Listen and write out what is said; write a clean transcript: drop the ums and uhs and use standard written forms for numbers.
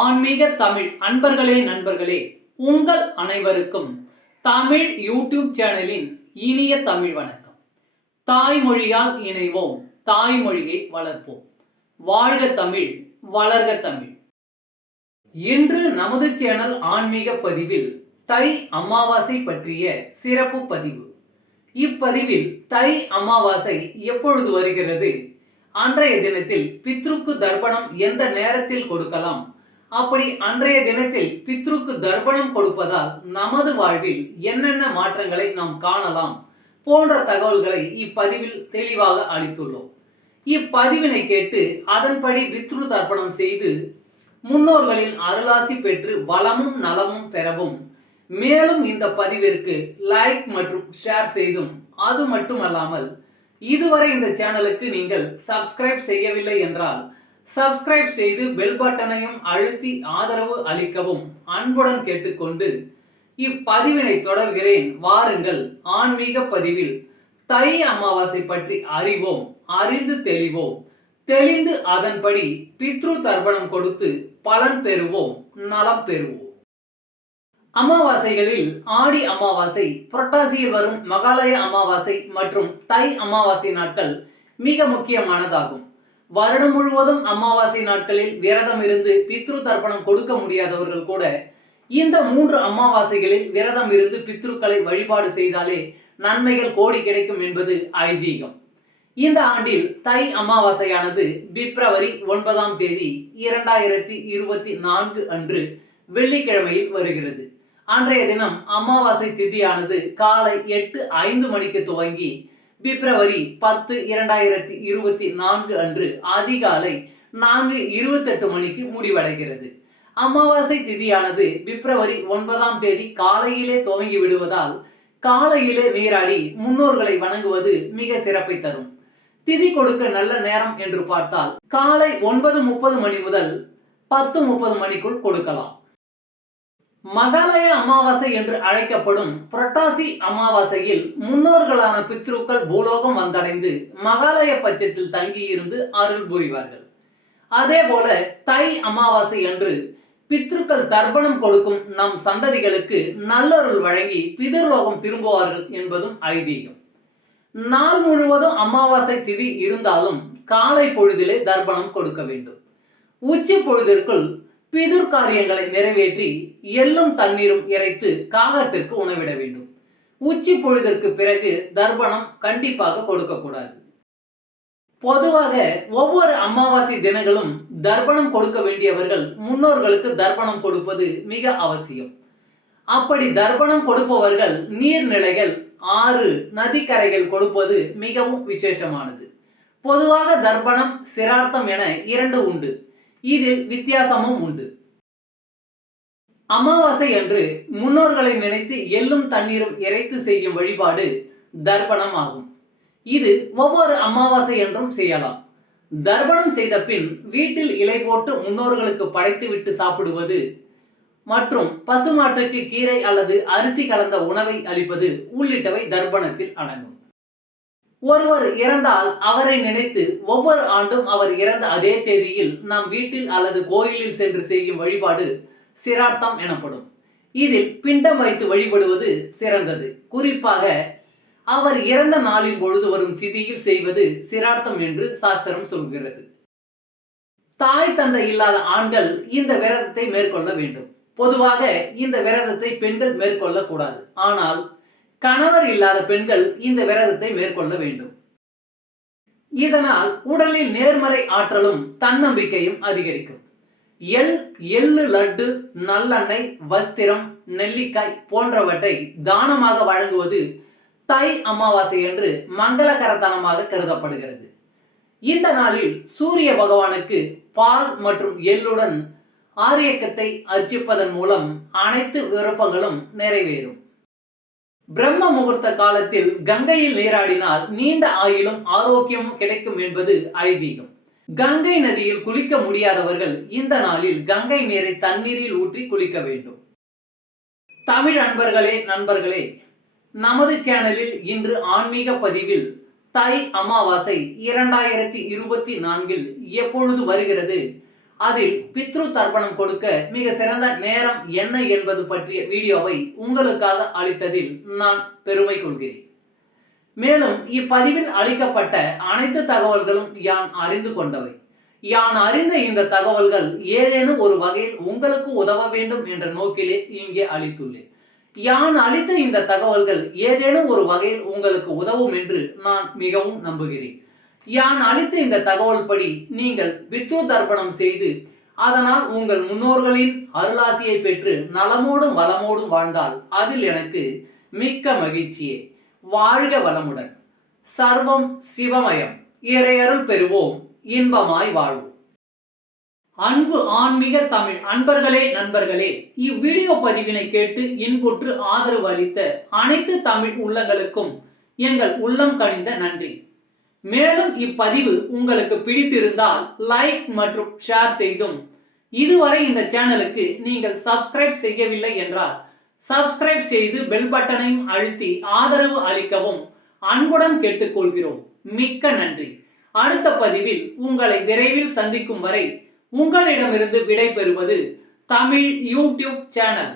ஆன்மீக தமிழ் அன்பர்களே நண்பர்களே, உங்கள் அனைவருக்கும் தமிழ் யூடியூப் சேனலின் இனிய தமிழ் வணக்கம். தாய்மொழியால் இணைவோம், தாய்மொழியை வளர்ப்போம். வாழ்க தமிழ், வளர்க தமிழ். இன்று நமது சேனல் ஆன்மீக பதிவில் தை அமாவாசை பற்றிய சிறப்பு பதிவு. இப்பதிவில் தை அமாவாசை எப்பொழுது வருகிறது, அன்றைய தினத்தில் பித்ருக்கு தர்ப்பணம் எந்த நேரத்தில் கொடுக்கலாம், அப்படி அன்றைய தினத்தில் பித்ருக்கு தர்ப்பணம் கொடுப்பதால் நமது வாழ்வில் என்னென்ன மாற்றங்களை நாம் காணலாம் போன்ற தகவல்களை இப்பதிவில் தெளிவாக அளித்துள்ளோம். இப்பதிவினை கேட்டு அதன்படி பித்ரு தர்ப்பணம் செய்து முன்னோர்களின் அருளாசி பெற்று வளமும் நலமும் பெறவும், மேலும் இந்த பதிவிற்கு லைக் மற்றும் ஷேர் செய்தும், அது மட்டுமல்லாமல் இதுவரை இந்த சேனலுக்கு நீங்கள் சப்ஸ்கிரைப் செய்யவில்லை என்றால் சப்ஸ்கிரைப் செய்து பெல் பட்டனையும் அழுத்தி ஆதரவு அளிக்கவும் அன்புடன் கேட்டுக்கொண்டு இப்பதிவினை தொடர்கிறேன். வாருங்கள், ஆன்மீக பதிவில் தை அமாவாசை பற்றி அறிவோம், அறிந்து தெளிவோம். தெளிந்து அதன்படி பித்ரு தர்ப்பணம் கொடுத்து பலன் பெறுவோம், நலம் பெறுவோம். அமாவாசைகளில் ஆடி அமாவாசை, புரட்டாசியில் வரும் மகாலய அமாவாசை மற்றும் தை அமாவாசை நாட்கள் மிக முக்கியமானதாகும். வருடம் முழுவதும் அமாவாசை நாட்களில் விரதம் இருந்து பித்ரு தர்ப்பணம் கொடுக்க முடியாதவர்கள் கூட இந்த 3 அமாவாசைகளில் விரதம் இருந்து பித்ருக்களை வழிபாடு செய்தாலே நன்மைகள் கோடி கிடைக்கும் என்பது ஐதீகம். இந்த ஆண்டில் தை அமாவாசையானது பிப்ரவரி 9ஆம் தேதி 2024 அன்று வெள்ளிக்கிழமையில் வருகிறது. அன்றைய தினம் அமாவாசை திதியானது காலை 8:05 மணிக்கு துவங்கி பிப்ரவரி 10, 2024 அன்று அதிகாலை 4:28 மணிக்கு முடிவடைகிறது. அமாவாசை திதியானது பிப்ரவரி 9ஆம் தேதி காலையிலே துவங்கி விடுவதால் காலையிலே நீராடி முன்னோர்களை வணங்குவது மிக சிறப்பை தரும். திதி கொடுக்க நல்ல நேரம் என்று பார்த்தால் காலை 9:30 மணி முதல் 10:30 மணிக்குள் கொடுக்கலாம். மகாலய அமாவாசை என்று அழைக்கப்படும் புரட்டாசி அமாவாசையில் முன்னோர்களான பித்ருக்கள் பூலோகம் வந்தடைந்து மகாலய பட்சத்தில் தங்கியிருந்து அருள் புரிவார்கள். அதே போல தை அமாவாசை அன்று பித்ருக்கள் தர்ப்பணம் கொடுக்கும் நம் சந்ததிகளுக்கு நல்லருள் வழங்கி பிதர்லோகம் திரும்புவார்கள் என்பதும் ஐதீகம். நாள் முழுவதும் அமாவாசை திதி இருந்தாலும் காலை பொழுதிலே தர்ப்பணம் கொடுக்க வேண்டும். உச்சி பொழுதிற்குள் பிதுர் காரியங்களை நிறைவேற்றி எள்ளும் தண்ணீரும் இறைத்து காகத்திற்கு உணவிட வேண்டும். உச்சி பொழுதிற்கு பிறகு தர்ப்பணம் கண்டிப்பாக கொடுக்கக்கூடாது. பொதுவாக ஒவ்வொரு அமாவாசை தினங்களும் தர்ப்பணம் கொடுக்க வேண்டியவர்கள் முன்னோர்களுக்கு தர்ப்பணம் கொடுப்பது மிக அவசியம். அப்படி தர்ப்பணம் கொடுப்பவர்கள் நீர்நிலைகள், ஆறு, நதிக்கரைகள் கொடுப்பது மிகவும் விசேஷமானது. பொதுவாக தர்ப்பணம், சிரார்த்தம் என 2 உண்டு. இதில் வித்தியாசமும் உண்டு. அமாவாசை அன்று முன்னோர்களை நினைத்து எள்ளும் தண்ணீரும் இறைத்து செய்யும் வழிபாடு தர்ப்பணம் ஆகும். இது ஒவ்வொரு அமாவாசை என்றும் செய்யலாம். தர்ப்பணம் செய்த பின் வீட்டில் இலை போட்டு முன்னோர்களுக்கு படைத்து விட்டு சாப்பிடுவது மற்றும் பசுமாட்டுக்கு கீரை அல்லது அரிசி கலந்த உணவை அளிப்பது உள்ளிட்டவை தர்ப்பணத்தில் அடங்கும். ஒருவர் இறந்தால் அவரை நினைத்து ஒவ்வொரு ஆண்டும் அவர் இறந்த அதே தேதியில் நம் வீட்டில் அல்லது கோயிலில் சென்று செய்யும் வழிபாடு சிரார்த்தம் எனப்படும். இதில் பிண்டம் வைத்து வழிபடுவது சிறந்தது. குறிப்பாக அவர் இறந்த நாளின் பொழுது வரும் திதியில் செய்வது சிரார்த்தம் என்று சாஸ்திரம் சொல்கிறது. தாய் தந்தை இல்லாத ஆண்கள் இந்த விரதத்தை மேற்கொள்ள வேண்டும். பொதுவாக இந்த விரதத்தை பெண்கள் மேற்கொள்ளக்கூடாது. ஆனால் கணவர் இல்லாத பெண்கள் இந்த விரதத்தை மேற்கொள்ள வேண்டும். இதனால் உடலில் நேர்மறை ஆற்றலும் தன்னம்பிக்கையும் அதிகரிக்கும். எள்ளு லட்டு, நல்லெண்ணெய், வஸ்திரம், நெல்லிக்காய் போன்றவற்றை தானமாக வழங்குவது தை அமாவாசை என்று மங்களகரத்தனமாக கருதப்படுகிறது. இந்த நாளில் சூரிய பகவானுக்கு பால் மற்றும் எள்ளுடன் ஆரியக்கத்தை அர்ச்சிப்பதன் மூலம் அனைத்து விருப்பங்களும் நிறைவேறும். பிரம்ம முகூர்த்த காலத்தில் கங்கையில் நீராடினால் நீண்ட ஆயுளும் ஆரோக்கியமும் கிடைக்கும் என்பது ஐதீகம். கங்கை நதியில் குளிக்க முடியாதவர்கள் இந்த நாளில் கங்கை நீரை தண்ணீரில் ஊற்றி குளிக்க வேண்டும். தமிழ் அன்பர்களே, நண்பர்களே, நமது சேனலில் இன்று ஆன்மீக பதிவில் தை அமாவாசை 2024 எப்பொழுது வருகிறது, அதில் பித்ரு தர்ப்பணம் கொடுக்க மிக சிறந்த நேரம் என்ன என்பது பற்றிய வீடியோவை உங்களுக்காக அளித்ததில் நான் பெருமை கொள்கிறேன். மேலும் இப்பதிவில் அளிக்கப்பட்ட அனைத்து தகவல்களும் யான் அறிந்து கொண்டவை. யான் அறிந்த இந்த தகவல்கள் ஏதேனும் ஒரு வகையில் உங்களுக்கு உதவ வேண்டும் என்ற நோக்கிலே இங்கே அளித்துள்ளேன். யான் அளித்த இந்த தகவல்கள் ஏதேனும் ஒரு வகையில் உங்களுக்கு உதவும் என்று நான் மிகவும் நம்புகிறேன். யான் அளித்த இந்த தகவல் படி நீங்கள் பித்ரு தர்ப்பணம் செய்து அதனால் உங்கள் முன்னோர்களின் அருளாசியை பெற்று நலமோடும் வளமோடும் வாழ்ந்தால் அதில் எனக்கு மிக்க மகிழ்ச்சியே. வாழ்க வளமுடன். சர்வம் சிவமயம். இறையருள் பெறுவோம், இன்பமாய் வாழ்வோம். அன்பு ஆன்மீக தமிழ் அன்பர்களே, நண்பர்களே, இவ்வீடியோ பதிவினை கேட்டு இன்புற்று ஆதரவு அளித்த அனைத்து தமிழ் உள்ளங்களுக்கும் எங்கள் உள்ளம் கனிந்த நன்றி. மேலும் இப்பதிவு உங்களுக்கு பிடித்திருந்தால் லைக் மற்றும் ஷேர் செய்தும், இதுவரை இந்த சேனலுக்கு நீங்கள் சப்ஸ்கிரைப் செய்யவில்லை என்றால் சப்ஸ்கிரைப் செய்து பெல் பட்டனையும் அழுத்தி ஆதரவு அளிக்கவும் அன்புடன் கேட்டுக்கொள்கிறோம். மிக்க நன்றி. அடுத்த பதிவில் உங்களை விரைவில் சந்திக்கும் வரை உங்களிடமிருந்து விடை பெறுவது தமிழ் யூடியூப் சேனல்.